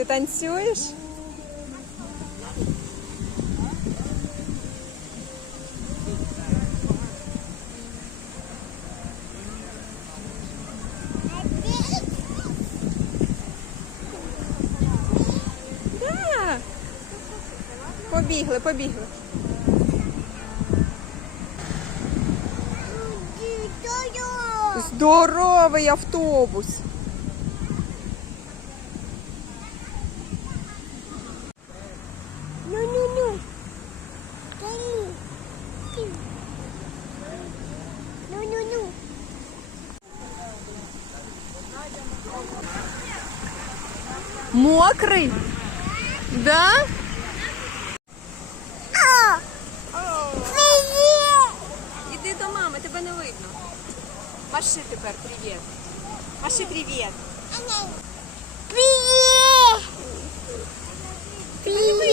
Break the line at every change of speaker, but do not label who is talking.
Ти танцюєш? Да. Побігли, побігли. Здоровий автобус. Мокрый? Да?
А! Привет!
Іди до мами, тебе не видно. Маши теперь привет. Маши привет.
Привет! Привіт!